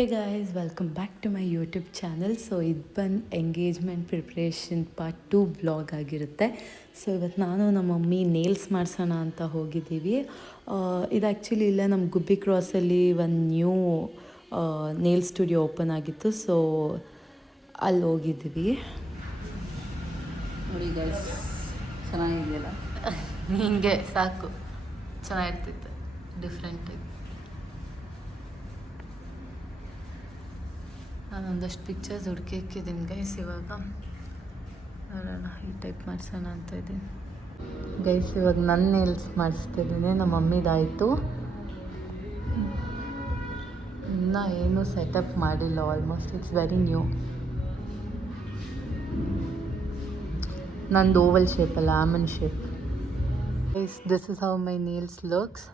Hey guys, welcome back to my YouTube channel. So ಇದು ಬಂದು engagement preparation part 2 blog ಆಗಿರುತ್ತೆ. So ಇವತ್ತು ನಾನು ನಮ್ಮ ಮಮ್ಮಿ ನೇಲ್ಸ್ ಮಾಡಿಸೋಣ ಅಂತ ಹೋಗಿದ್ದೀವಿ. ಇದು ಆ್ಯಕ್ಚುಲಿ ಇಲ್ಲ, ನಮ್ಮ ಗುಬ್ಬಿ ಕ್ರಾಸಲ್ಲಿ ಒಂದು ನ್ಯೂ ನೇಲ್ ಸ್ಟುಡಿಯೋ ಓಪನ್ ಆಗಿತ್ತು. ಸೊ ಅಲ್ಲಿ ಹೋಗಿದ್ದೀವಿ. ನೋಡಿ ಗೈಸ್, ಚೆನ್ನಾಗಿದೆಯಲ್ಲ, ಹಿಂಗೆ ಸಾಕು, ಚೆನ್ನಾಗಿರ್ತಿತ್ತು ಡಿಫ್ರೆಂಟಾಗಿ. ನಾನು ಒಂದಷ್ಟು ಪಿಕ್ಚರ್ಸ್ ಹುಡುಕಿ ಇಕ್ಕಿದ್ದೀನಿ ಗೈಸ್. ಇವಾಗ ನೋಡೋಣ, ಈ ಟೈಪ್ ಮಾಡಿಸೋಣ ಅಂತ ಇದ್ದೀನಿ ಗೈಸ್. ಇವಾಗ ನನ್ನ ನೇಲ್ಸ್ ಮಾಡಿಸ್ತಿದ್ದೀನಿ, ನಮ್ಮ ಮಮ್ಮಿದಾಯಿತು. ಇನ್ನೂ ಏನೂ ಸೆಟಪ್ ಮಾಡಿಲ್ಲ, ಆಲ್ಮೋಸ್ಟ್ ಇಟ್ಸ್ ವೆರಿ ನ್ಯೂ. ನಂದು ಓವಲ್ ಶೇಪಲ್ಲ, almond shape. Guys, this is how my nails looks.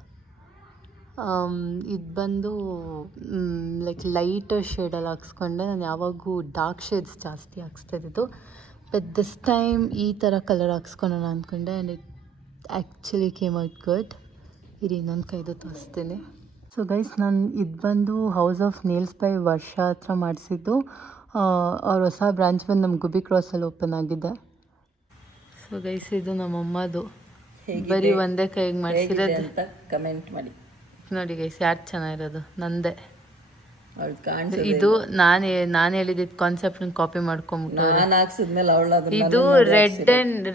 ಇದು ಬಂದು ಲೈಕ್ ಲೈಟ್ ಶೇಡಲ್ಲಿ ಹಾಕ್ಸ್ಕೊಂಡೆ. ನಾನು ಯಾವಾಗೂ ಡಾರ್ಕ್ ಶೇಡ್ಸ್ ಜಾಸ್ತಿ ಹಾಕ್ಸ್ತಿದ್ದು, ಬಟ್ ದಿಸ್ ಟೈಮ್ ಈ ಥರ ಕಲರ್ ಹಾಕ್ಸ್ಕೊಳ್ಳೋಣ ಅಂದ್ಕೊಂಡೆ and it actually came out good. ಇದು ಇನ್ನೊಂದು ಕೈದು ತೋರಿಸ್ತೀನಿ. ಸೊ ಗೈಸ್, ನಾನು ಇದು ಬಂದು ಹೌಸ್ ಆಫ್ ನೇಲ್ಸ್ ಬೈ ವರ್ಷ ಹತ್ರ ಮಾಡಿಸಿದ್ದು. ಅವ್ರ ಹೊಸ ಬ್ರಾಂಚ್ ಬಂದು ನಮ್ಮ ಗುಬ್ಬಿ ಕ್ರಾಸಲ್ಲಿ ಓಪನ್ ಆಗಿದೆ. ಸೊ ಗೈಸ್, ಇದು ನಮ್ಮಮ್ಮದು, ಬರೀ ಒಂದೇ ಕೈಗೆ ಮಾಡಿಸಿರೋದು ಅಂತ ಕಮೆಂಟ್ ಮಾಡಿ ನೋಡಿ ಗೈಸ್. ಯಾರು ಚೆನ್ನಾಗಿರೋದು? ನಂದೇ. ಇದು ನಾನು ಹೇಳಿದ್ದು ಕಾನ್ಸೆಪ್ಟ್ ಕಾಪಿ ಮಾಡ್ಕೊಂಬಿಟ್ಟು ಇದು red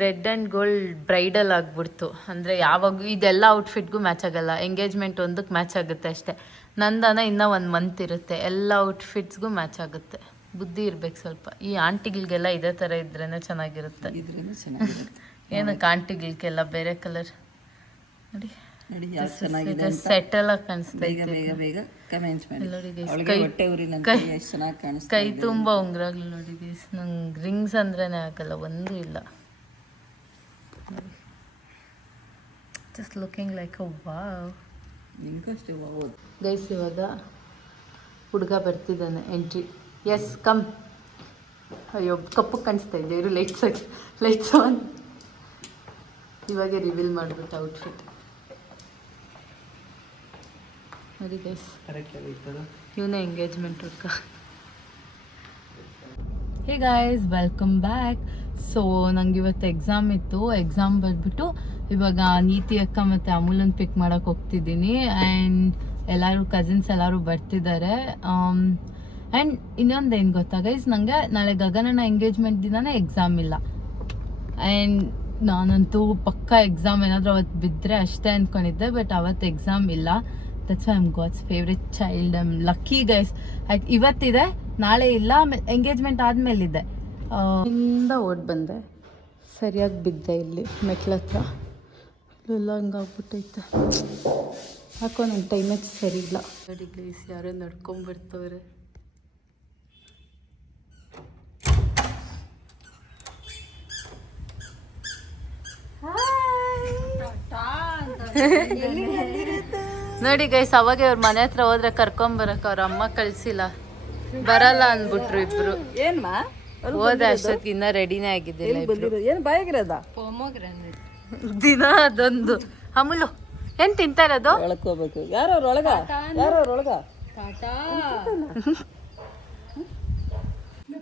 red and gold bridal ಆಗ್ಬಿಡ್ತು. ಅಂದರೆ ಯಾವಾಗ ಇದೆಲ್ಲ ಔಟ್ಫಿಟ್ಗೂ ಮ್ಯಾಚ್ ಆಗಲ್ಲ, ಎಂಗೇಜ್ಮೆಂಟ್ ಒಂದಕ್ಕೆ ಮ್ಯಾಚ್ ಆಗುತ್ತೆ ಅಷ್ಟೇ. ನಂದನ ಇನ್ನೂ 1 ಮಂತ್ ಇರುತ್ತೆ, ಎಲ್ಲ ಔಟ್ಫಿಟ್ಸ್ಗೂ ಮ್ಯಾಚ್ ಆಗುತ್ತೆ. ಬುದ್ಧಿ ಇರ್ಬೇಕು ಸ್ವಲ್ಪ. ಈ ಆಂಟಿಗಳಿಗೆಲ್ಲ ಇದೇ ಥರ ಇದ್ರೇ ಚೆನ್ನಾಗಿರುತ್ತೆ. ಏನಕ್ಕೆ ಆಂಟಿಗಳಿಗೆಲ್ಲ ಬೇರೆ ಕಲರ್ ನೋಡಿ ಸೆಟಲ್ ಆಗಿ ಕಾಣಿಸ್ತಾ. ಕೈ ತುಂಬ ಉಂಗ್ರಾಗ್ಲು ನೋಡಿ ಗೈಸ್. ನಂಗೆ ರಿಂಗ್ಸ್ ಅಂದ್ರೇನೆ ಆಗಲ್ಲ, ಒಂದೂ ಇಲ್ಲ. Just looking like a wow guys. ಇವಾಗ ಹುಡುಗ ಬರ್ತಿದ್ದಾನೆ, ಎಂಟ್ರಿ. S, come. ಅಯ್ಯೋ, ಕಪ್ಪು ಕಾಣಿಸ್ತಾ ಇದೆ, ಇವರು ಲೈಟ್ಸ್ ಆನ್. ಇವಾಗೆ ರಿವೀಲ್ ಮಾಡಿಬಿಟ್ಟು ಔಟ್ಫಿಟ್ ನೋಡಿ ಗೈಸ್. ಇವನೇ ಎಂಗೇಜ್ಮೆಂಟ್ ಹುಡುಗ. Hey guys, welcome back. So ನಂಗೆ ಇವತ್ತು ಎಕ್ಸಾಮ್ ಇತ್ತು. ಎಕ್ಸಾಮ್ ಬರೆದ್ಬಿಟ್ಟು ಇವಾಗ ನೀತಿ ಅಕ್ಕ ಮತ್ತು ಅಮೂಲನ್ ಪಿಕ್ ಮಾಡೋಕೆ ಹೋಗ್ತಿದ್ದೀನಿ. ಆ್ಯಂಡ್ ಎಲ್ಲರೂ ಕಸಿನ್ಸ್ ಎಲ್ಲರೂ ಬರ್ತಿದ್ದಾರೆ. ಆ್ಯಂಡ್ ಇನ್ನೊಂದೇನು ಗೊತ್ತಾ ಗೈಸ್, ನನಗೆ ನಾಳೆ ಗಗನನ ಎಂಗೇಜ್ಮೆಂಟ್ ದಿನನೇ ಎಕ್ಸಾಮ್ ಇಲ್ಲ. ಆ್ಯಂಡ್ ನಾನಂತೂ ಪಕ್ಕಾ ಎಕ್ಸಾಮ್ ಏನಾದರೂ ಅವತ್ತು ಬಿದ್ದರೆ ಅಷ್ಟೇ ಅಂದ್ಕೊಂಡಿದ್ದೆ, ಬಟ್ ಅವತ್ತು ಎಕ್ಸಾಮ್ ಇಲ್ಲ. That's why I am God's favourite child. I am lucky guys. ಆಯ್ತು, ಇವತ್ತಿದೆ, ನಾಳೆ ಇಲ್ಲ, ಎಂಗೇಜ್ಮೆಂಟ್ ಆದಮೇಲಿದೆ. ಇಂದ ಓಡ್ ಬಂದೆ, ಸರಿಯಾಗಿ ಬಿದ್ದೆ ಇಲ್ಲಿ ಮೆಟ್ಲ ಹತ್ರ. ಎಲ್ಲ ಹಂಗಾಗ್ಬಿಟ್ಟೈತೆ. ಯಾಕೋ ನನ್ನ ಟೈಮಿಗೆ ಸರಿ ಇಲ್ಲ. ನೋಡಿ ಗೈಸ್, ಯಾರೋ ನಡ್ಕೊಂಬರ್ತವ್ರೆ. ನೋಡಿ ಗೈಸ್, ಅವಾಗ ಅವ್ರ ಮನೆ ಹತ್ರ ಹೋದ್ರೆ ಕರ್ಕೊಂಬರಕ್ಕೆ ಅವ್ರ ಅಮ್ಮ ಕಳ್ಸಿಲ್ಲ, ಬರಲ್ಲ ಅಂದ್ಬಿಟ್ರು ಇಬ್ರು. ಹೋದೆ ಅಷ್ಟೊತ್ತಿಗೆ ಇನ್ನೂ ರೆಡಿನೇ ಆಗಿದ್ದಿಲ್ಲ. ದಿನ ಅದೊಂದು. ಅಮೂಲು ಏನ್ ತಿಂತಾ ಇರೋದು?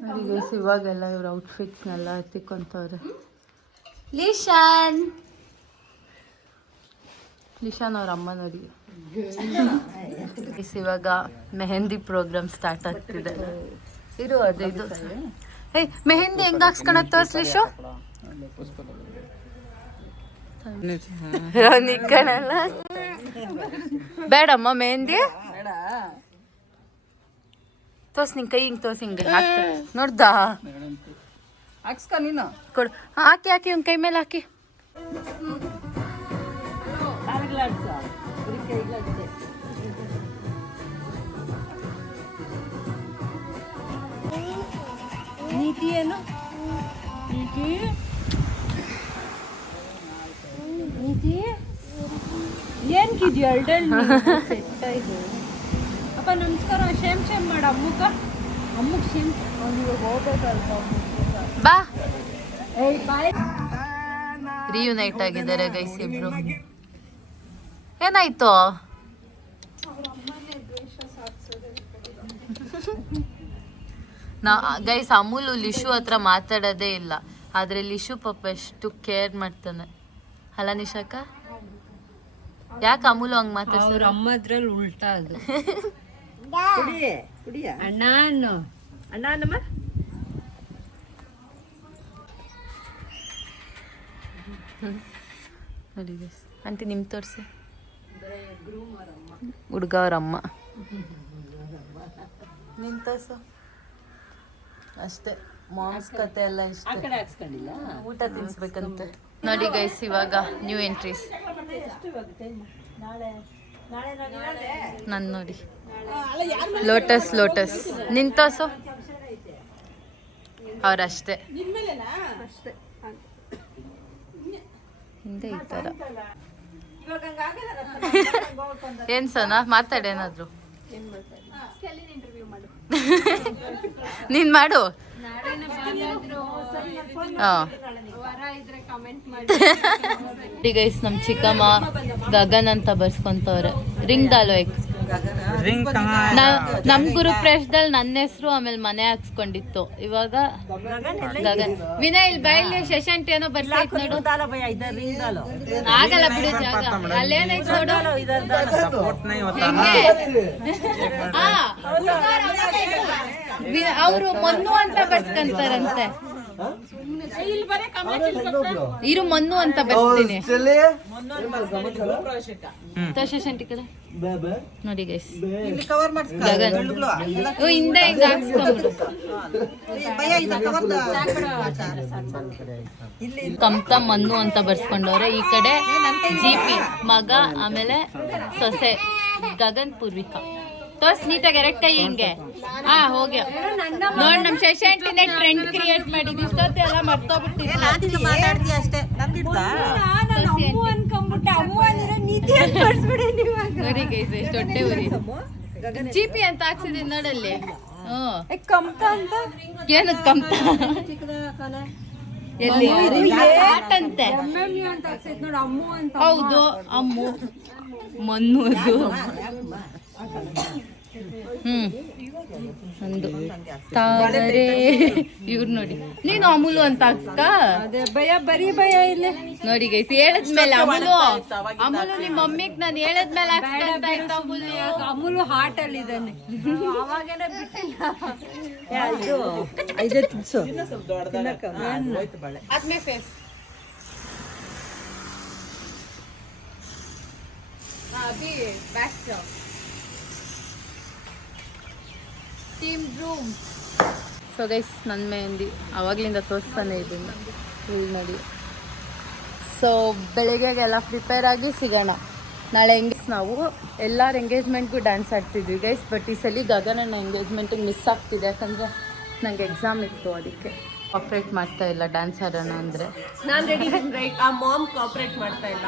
ನೋಡಿ ಗೈಸ್, ಇವಾಗೆಲ್ಲ ಇವ್ರ ಔಟ್ಫಿಟ್ಸ್ನೆಲ್ಲ ಎತ್ತಿಕೊಂತವ್ರೆ. ಲಿಶಾನ್ ಅವ್ರ ಅಮ್ಮ ನೋಡಿ. ಇವಾಗ ಮೆಹಂದಿ ಪ್ರೋಗ್ರಾಮ್ ಸ್ಟಾರ್ಟ್ ಆಗ್ತಿದೆ. ಇದು ಅದೇ ಇದು. ಏಯ್, ಮೆಹಂದಿ ಹೆಂಗ್ ಹಾಕ್ಸ್ಕೊಳತ್ ತೋರ್ಸ್ಲಿಶು? ನಿಕ್ಕಣಲ್ಲ ಬೇಡಮ್ಮ ಮೆಹಂದಿ ತೋರ್ಸ್. ನಿಂಗೆ ಕೈ ಹಿಂಗೆ ತೋರ್ಸಿ, ಹಿಂಗೆ ಹಾಕ್ತ ನೋಡ್ದಾ? ಹಾಕ್ಸ್ಕ ನೀನು, ಕೊಡು. ಹಾಕಿ ಇವ್ನ ಕೈ ಮೇಲೆ ಹಾಕಿ. ನೀತಿ ಏನು? ನೀತಿ ಏನ್ಕಿದ್ಯಾ? ಅಪ್ಪ ನಮಸ್ಕಾರ. ಶೇಮ್ ಮಾಡ ಅಮ್ಮಗ ಶೇಮ್. ಹೋಗ್ಬೇಕಲ್ವ ಬಾ. ಬಾಯ್. ರಿಯುನೈಟ್ ಆಗಿದ್ದಾರೆ ಗೈಸ್ ಇಬ್ರು. ಏನಾಯ್ತು? ಗೈಸ್ ಅಮೂಲು ಲಿಶು ಹತ್ರ ಮಾತಾಡೋದೇ ಇಲ್ಲ, ಆದ್ರೆ ಲಿಶು ಪಾಪ ಎಷ್ಟು ಕೇರ್ ಮಾಡ್ತಾನೆ ಅಲ್ಲ ನಿಶಾಕ? ಯಾಕೆ ಅಮೂಲು ಹಂಗ್ ಮಾತಾಡ್ತಾರೆ? ಅಮ್ಮ ಅದ್ರಲ್ಲಿ ಉಲ್ಟಾ ಅದು. ಅಣ್ಣ ಅನ್ನು ಅಣ್ಣ ಅನ್ನಮ್ಮ. ನೋಡಿ ಗೈಸ್, ಆಂಟಿ ನಿಮ್ ತೋರಿಸಿ. ಹುಡುಗ ಅವ್ರ ಅಮ್ಮ ನಿಮ್ ತೋರ್ಸು. ಅಷ್ಟೇ, ಮಾಮ್ಸ್ ಕತೆ ಎಲ್ಲ ಇಷ್ಟ. ಊಟ ತಿನ್ಸ್ಬೇಕಂತೆ. ನೋಡಿ ಗೈಸ್, ಇವಾಗ ನ್ಯೂ ಎಂಟ್ರೀಸ್. ನನ್ ನೋಡಿ ಲೋಟಸ್ ಲೋಟಸ್ ನಿಂತೋಸು. ಅವ್ರಷ್ಟೇ ಹಿಂದೆ ಈ ತರ. ಏನ್ ಸನ ಮಾತಾಡೇನಾದ್ರು? ನೀನ್ ಮಾಡು. ಗೈಸ್, ನಮ್ ಚಿಕ್ಕಮ್ಮ ಗಗನ್ ಅಂತ ಬರ್ಸ್ಕೊಂತವ್ರೆ. ರಿಂಗ್ ದಾಲು ನಮ್ ಗುರುಪ್ರವೇಶದಲ್ಲಿ ನನ್ನ ಹೆಸರು ಆಮೇಲೆ ಮನೆ ಹಾಕ್ಸ್ಕೊಂಡಿತ್ತು. ಇವಾಗ ಗಗನ್. ವಿನಯ್ ಇಲ್ಲಿ ಬಯಲಿ ಶಶಾಂಟಿ ಏನೋ ಬರ್ಸೈತ್ ನೋಡು. ಆಗಲ್ಲ ಬಿಡು ಜಾಗ. ಅಲ್ಲೇನೈತ್ ನೋಡು. ಅವರು ಮೊನ್ನು ಅಂತ ಬರ್ಸ್ಕೊಂತಾರಂತೆ. ಇರು ಮೊನ್ನು ಅಂತ ಬರ್ತೀನಿ. ಶಶಾಂಟಿ ಕಡೆ ನೋಡಿ ಗೈಸ್, ಗಗನ್ ಹಿಂದೆ ಹಿಂಗ ಹಾಕ್ಸ್ಕೊಂಡ್ಬಿಡು. ಕಮ್ತ ಮನ್ನು ಅಂತ ಬರ್ಸ್ಕೊಂಡವ್ರೆ. ಈ ಕಡೆ ಜಿಪಿ ಮಗ, ಆಮೇಲೆ ಸೊಸೆ ಗಗನ್ ಪೂರ್ವಿಕಾ. ತೋರ್ಸ್ ನೀಟಾಗಿ ಎರೆಕ್ಟ್ ಆಗಿ ಹಿಂಗೆ. ಹೋಗ್ಯ ನೋಡ್, ನಮ್ ಶಶಾಂಟಿನೇ ಟ್ರೆಂಡ್ ಕ್ರಿಯೇಟ್ ಮಾಡಿದ್. ಇಷ್ಟೊತ್ತೆ ಎಲ್ಲ ಮರ್ತೋಗ್ಬಿಟ್ಟಿದ್ದೆ. ನೋಡಿ ಗೈಸ್, ಎಷ್ಟು ಹೊಟ್ಟೆ ಉರಿ. ಜಿಪಿ ಅಂತ ಹಾಕ್ಸಿದೀನಿ ನೋಡಲ್ಲಿ. ಕಮ್ತ ಅಂತ ಏನು ಕಮ್ತ? ಎಲ್ಲಿ ಆಟಂತೆ. ಹೌದು, ಅಮ್ಮು ಮನ್ನು ಅದು. ಒಂದು ತಾರೆ ಇವ್ರು ನೋಡಿ. ನೀನು ಅಮೂಲು ಅಂತ ಹಾಕ್ಸ್ಕ. ಭಯ ಬರೀ ಭಯ ಇಲ್ಲ ನೋಡಿ ಗೈಸ್, ಹೇಳದ್ಮೇಲೆ ಅಮೂಲು ಅಮೂಲು ನಿಮ್ಮ ಮಮ್ಮಿಗ್ ನಾನು ಹೇಳದ್ಮೇಲೆ ಹಾಕ್ಸ್ಕೊಂತ. ಅಮೂಲು ಹಾರ್ಟ್ ಅಲ್ಲಿ ಇದ್ದಾನೆ. ಅವಾಗೇನೆ ಬಿಟ್ಟಿಲ್ಲ. ತಿನ್ಸು ಆದ್ಮೇಲೆ ಫೇಸ್ ಅಭಿ back team room. So guys, ನನ್ನ ಮೆಹಂದಿ ಅವಾಗ್ಲಿಂದ ತೋರಿಸ್ತಾನೆ ಇದನ್ನು ಇಲ್ಲಿ ನೋಡಿ. ಸೊ ಬೆಳಿಗ್ಗೆಗೆಲ್ಲ ಪ್ರಿಪೇರ್ ಆಗಿ ಸಿಗೋಣ. ನಾಳೆ ನಾವು ಎಲ್ಲರ ಎಂಗೇಜ್ಮೆಂಟ್ಗೂ ಡ್ಯಾನ್ಸ್ ಆಡ್ತಿದ್ವಿ ಗೈಸ್. ಬಟ್ ಈ ಸಲ ಗಗನನ್ನ ಎಂಗೇಜ್ಮೆಂಟಿಗೆ ಮಿಸ್ ಆಗ್ತಿದೆ, ಯಾಕಂದರೆ ನಂಗೆ ಎಕ್ಸಾಮ್ ಇತ್ತು. ಅದಕ್ಕೆ ಕಾಪ್ರೇಟ್ ಮಾಡ್ತಾ ಇಲ್ಲ ಡ್ಯಾನ್ಸ್ ಆಡೋಣ ಅಂದರೆ. ನಾನು ರೆಡಿ ರೈಟ್. ಆ ಮಾಮ್ ಕಾಪರೇಟ್ ಮಾಡ್ತಾ ಇಲ್ಲ.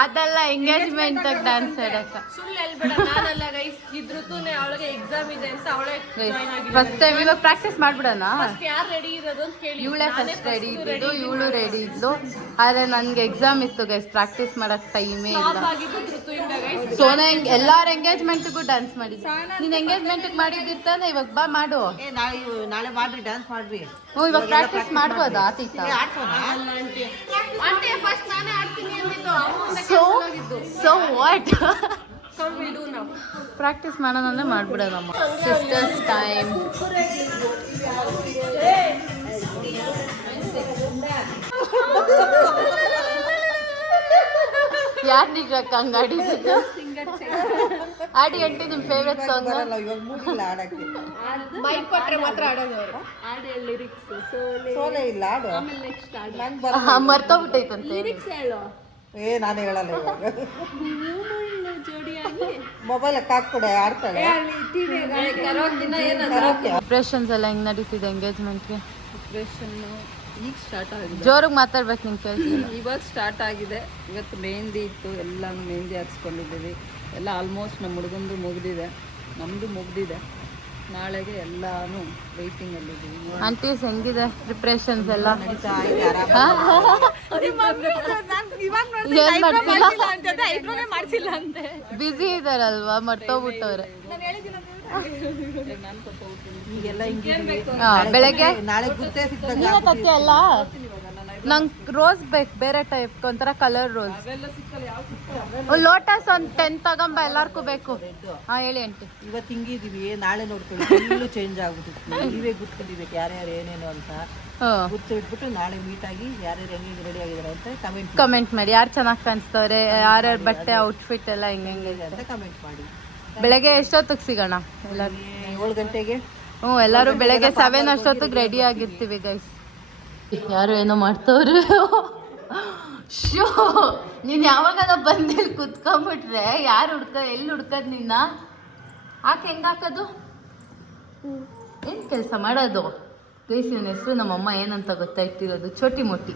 ಅದಲ್ಲ ಎಂಗೇಜ್ಮೆಂಟ್ ಡ್ಯಾನ್ಸ್ ಆಡಕ್ಕೆ. ಸುಳ್ಳು ಹೇಳ್ಬೇಡ. ನಾನಲ್ಲ ಗೈಸ್, ಇದ್ರೂತುನೆ ಅವಳಿಗೆ ಎಕ್ಸಾಮ್ ಇದೆ ಅಂತ ಅವಳೇ ಜಾಯಿನ್ ಆಗಿಲ್ಲ. ಫಸ್ಟ್ ಟೈಮ್ ಇವಾಗ ಪ್ರಾಕ್ಟೀಸ್ ಮಾಡ್ಬಿಡೋಣ. ಯಾರು ರೆಡಿ ಇರೋದು ಅಂತ ಕೇಳಿ. ಇವಳೇ ಫಸ್ಟ್ ರೆಡಿ ಇದ್ದು, ಇವಳು ರೆಡಿ ಇದ್ಲು. ಆದರೆ ನನಗೆ ಎಕ್ಸಾಮ್ ಇತ್ತು ಗೈಸ್, ಪ್ರಾಕ್ಟೀಸ್ ಮಾಡಕ್ಕೆ ಟೈಮೇ ಇಲ್ಲ. ಸೋನಾ ಎಲ್ಲಾರ ಎಂಗೇಜ್ಮೆಂಟ್ಗೂ ಡ್ಯಾನ್ಸ್ ಮಾಡಿದ್ವಿ. ನೀನು ಎಂಗೇಜ್ಮೆಂಟಿಗೆ ಮಾಡಿದ್ದಿರ್ತಾನೆ. ಇವಾಗ ಬಾ ಮಾಡು. ನಾಳೆ ಮಾಡ್ರಿ, ಡ್ಯಾನ್ಸ್ ಮಾಡ್ರಿ. ಇವಾಗ ಪ್ರಾಕ್ಟೀಸ್ ಮಾಡ್ಬೋದಾ? ಆತೀತಾ ಸೊ ವಾಟ್? ಪ್ರಾಕ್ಟೀಸ್ ಮಾಡೋಣ ಅಂದ್ರೆ ಮಾಡ್ಬಿಡೋದಮ್ಮ. Sisters time. ಯಾರು ನಿಜಕ್ಕೆ ಹಂಗ ಆಡಿದ್ದು? ಆಡಿ ಅಂಟಿ ನಿಮ್ಮ ಫೇವ್ರೆಟ್ ಸಾಂಗ್. ಮೈಕ್ ಕೊಟ್ರೆ ಮಾತ್ರ ಆಡೋದು. ಆಡಿ ಲಿರಿಕ್ಸ್ ಸೋಲೆ ಇಲ್ಲ ಆಡು. ಆಮೇಲೆ ನೆಕ್ಸ್ಟ್ ಆಡು. ಮರ್ತೋಗ್ಬಿಟ್ಟೈತಂತೆ ಲಿರಿಕ್ಸ್ ಹೇಳು. ನಾನು ಹೇಳಲ್ಲ ಇವಾಗ. ಜೋಡಿಯಾಗಿ ಮೊಬೈಲ್ ಹಾಕ್ಕೊಡೆ, ಆಡ್ತಾಳೆ. ಪ್ರಿಪ್ರೇಷನ್ಸ್ ಎಲ್ಲ ಹೆಂಗ್ ನಡೀತಿದೆ ಎಂಗೇಜ್ಮೆಂಟ್ಗೆ? ಪ್ರಿಪ್ರೇಷನ್ ಈಗ ಸ್ಟಾರ್ಟ್ ಆಗಿದೆ. ಜೋರಾಗಿ ಮಾತಾಡ್ಬೇಕು ನಿನ್ ಕೇಳ್ಸಿ. ಇವಾಗ ಸ್ಟಾರ್ಟ್ ಆಗಿದೆ. ಇವತ್ತು ಮೆಹಂದಿ ಇತ್ತು, ಎಲ್ಲಾನು ಮೆಹಂದಿ ಹಾಕ್ಸ್ಕೊಂಡಿದ್ದೀವಿ. ಎಲ್ಲ ಆಲ್ಮೋಸ್ಟ್ ನಮ್ಮ ಹುಡುಗಂದು ಮುಗ್ದಿದೆ, ನಮ್ಮದು ಮುಗ್ದಿದೆ. ನಾಳೆಗೆ ಎಲ್ಲಾನು ವೆಯ್ಟಿಂಗ್ ಅಲ್ಲಿ ಇದ್ದೀವಿ. ಆಂಟೀಸ್ ಹೆಂಗಿದೆ ಪ್ರಿಪ್ರೇಷನ್ಸ್ ಎಲ್ಲ? ಬಿಸಿ ಇದಾರಲ್ವಾ, ಮರ್ತೋಗ್ಬಿಟ್ಟವ್ರೆ. ನಾನು ಸ್ವಲ್ಪ ಹೋಗ್ತೀನಿ. ಈಗೆಲ್ಲ ಹಿಂಗೆ ಬೆಳಗ್ಗೆ ನಾಳೆ ಗುತ್ತೇ ಸಿಕ್ತಾಗ ನೀನೇ ತತ್ತಿ ಅಲ್ಲ ನಂಗೆ ರೋಸ್ ಬೇಕು ಬೇರೆ ಟೈಪ್ ಒಂಥರ ಕಲರ್ ರೋಸ್ ಅವೆಲ್ಲ ಸಿಕ್ಕಲ್ಲ, ಯಾವ ಸಿಕ್ಕಲ್ಲ. ಲೋಟಸ್ ಒಂದು 10 ತಗೊಂಬ ಎಲ್ಲಾರ್ಗೂ ಬೇಕು. ಹಾಂ ಹೇಳಿ ಆಂಟಿ. ಇವತ್ತು ಹಿಂಗಿದೀವಿ, ನಾಳೆ ನೋಡ್ಕೊಳ್ಳಿ ಫುಲ್ಲು ಚೇಂಜ್ ಆಗ್ಬಿಟ್ಟು ನೀವೇ ಗುರ್ತಿಡಿಬೇಕು ಯಾರ್ಯಾರು ಏನೇನು ಅಂತ ಗುರ್ತಿಟ್ಬಿಟ್ಟು ನಾಳೆ ಮೀಟ್ ಆಗಿ ಯಾರ್ಯಾರು ಹೆಂಗೆ ರೆಡಿ ಆಗಿದ್ದಾರೆ ಅಂತ ಕಮೆಂಟ್ ಮಾಡಿ. ಯಾರು ಚೆನ್ನಾಗಿ ಕಾಣಿಸ್ತವ್ರೆ, ಯಾರ್ಯಾರ ಬಟ್ಟೆ ಔಟ್ಫಿಟ್ ಎಲ್ಲ ಹೆಂಗೆ ಅಂತ ಕಮೆಂಟ್ ಮಾಡಿ. ಬೆಳಗ್ಗೆ ಎಷ್ಟೊತ್ತಿಗೆ ಸಿಗೋಣ ಎಲ್ಲರೂ? 7 ಗಂಟೆಗೆ. ಹ್ಞೂ ಎಲ್ಲರೂ ಬೆಳಗ್ಗೆ 7 ಅಷ್ಟೊತ್ತಿಗೆ ರೆಡಿ ಆಗಿರ್ತೀವಿ ಗೈಸ್. ಯಾರು ಏನೋ ಮಾಡ್ತವ್ರು. ಶೋ ನೀನು ಯಾವಾಗ ಬಂದಿಲ್ಲಿ ಕುತ್ಕೊಂಡ್ಬಿಟ್ರೆ ಯಾರು ಎಲ್ಲಿ ಹುಡ್ಕದ್ ನಿನ್ನ? ಹಾಕಿ ಹೆಂಗೆ ಹಾಕೋದು? ಏನು ಕೆಲಸ ಮಾಡೋದು ಗೈಸ್? ಇವನ ಹೆಸರು ನಮ್ಮಮ್ಮ ಏನಂತ ಗೊತ್ತಾಯ್ತಿರೋದು, ಚೋಟಿ ಮೊಟ್ಟಿ.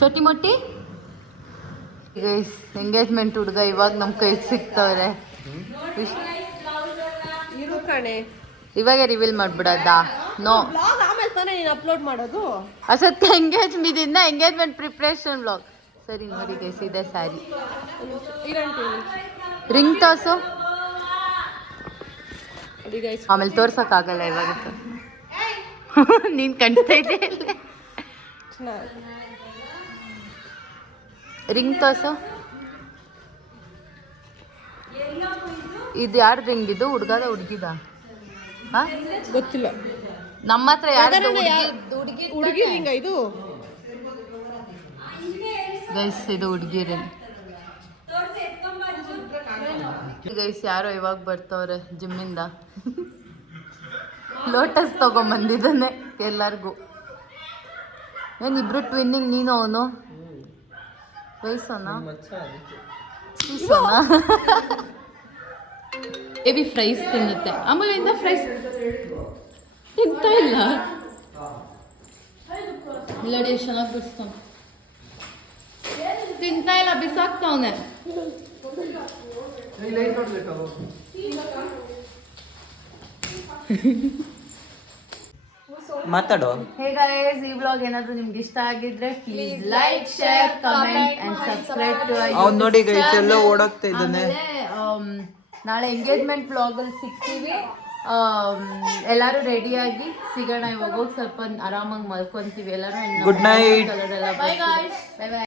ಚೋಟಿ ಮೊಟ್ಟಿ ಗೈಸ್ ಎಂಗೇಜ್ಮೆಂಟ್ ಹುಡುಗ ಇವಾಗ ನಮ್ಮ ಕೈಗೆ ಸಿಗ್ತವ್ರೆ. ಇರು ಕಣೆ, ಇವಾಗ ರಿವೀಲ್ ಮಾಡ್ಬಿಡೋದ? ನೋ, ಆಮೇಲೆ ತಾನೇ ನೀನು ಅಪ್ಲೋಡ್ ಮಾಡೋದು. ಅಷ್ಟೊತ್ತಿಗೆ ಎಂಗೇಜ್ಮೆಂಟ್ ಪ್ರಿಪ್ರೇಷನ್ ವ್ಲಾಗ್. ಸರಿ ನೋಡಿ ಗೈಸ್, ಇದೆ ಸ್ಯಾರಿ. ರಿಂಗ್ ತೋರ್ಸು. ಆಮೇಲೆ ತೋರ್ಸಕ್ಕಾಗಲ್ಲ ಇವಾಗ. ನೀನು ಕಾಣಿಸ್ತಾ ಇದೆ. ರಿಂಗ್ ತೋರ್ಸು. ಇದು ಯಾರು ರಿಂಗ್? ಇದು ಹುಡ್ಗದ ಹುಡ್ಗಿದ? ಗೊತ್ತಿಲ್ಲ. ನಮ್ಮ ಹತ್ರ ಯಾರು ಹುಡುಗಿ ರಿಂಗ ಇದು? ಗೈಸ್ ಇದು ಹುಡುಗಿ ರಿಂಗ್. ಗೈಸ್ ಯಾರೋ ಇವಾಗ ಬರ್ತವ್ರೆ ಜಿಮ್ಮಿಂದ. ಲೋಟಸ್ ತಗೊಂಬಂದಿದ್ದಾನೆ ಎಲ್ಲರಿಗೂ. ಏನಿಬ್ರು ಟ್ವಿನ್ನಿಂಗ್? ನೀನು ಅವನು ವಯಸ್ಸೋನಾ? ಬೇಬಿ ಫ್ರೈಸ್ ತಿನ್ನುತ್ತೆ. ಆಮೇಲಿಂದ ಫ್ರೈಸ್ ತಿಂತಾ ಇಲ್ಲ. ಇಲ್ಲಡಿ ಎಷ್ಟು ಚೆನ್ನಾಗಿ ಬಿಡಿಸ್ತಾವ. ತಿಂತಾ ಇಲ್ಲ, ಬಿಸಾಕ್ತಾವನೆ. ಮಾತಾಡೋ. ಹೇ ಗೈಸ್, ಈ ವ್ಲಾಗ್ ಏನಾದ್ರು ನಿಮ್ಗೆ ಇಷ್ಟ ಆಗಿದ್ರೆ please like, share, comment and subscribe to ಅವ್ನು ನೋಡಿ ಗೈಸ್ ಎಲ್ಲ ಓಡಾಗ್ತಾ ಇದ್ದಾನೆ. ನಾಳೆ ಎಂಗೇಜ್ಮೆಂಟ್ ವ್ಲಾಗಲ್ಲಿ ಸಿಗ್ತೀವಿ. ಎಲ್ಲರೂ ರೆಡಿಯಾಗಿ ಸಿಗೋಣ. ಇವಾಗ ಹೋಗಿ ಸ್ವಲ್ಪ ಆರಾಮಾಗಿ ಮಲ್ಕೊಂತೀವಿ ಎಲ್ಲರೂ. Good night. ಬೈ ಬಾಯ್.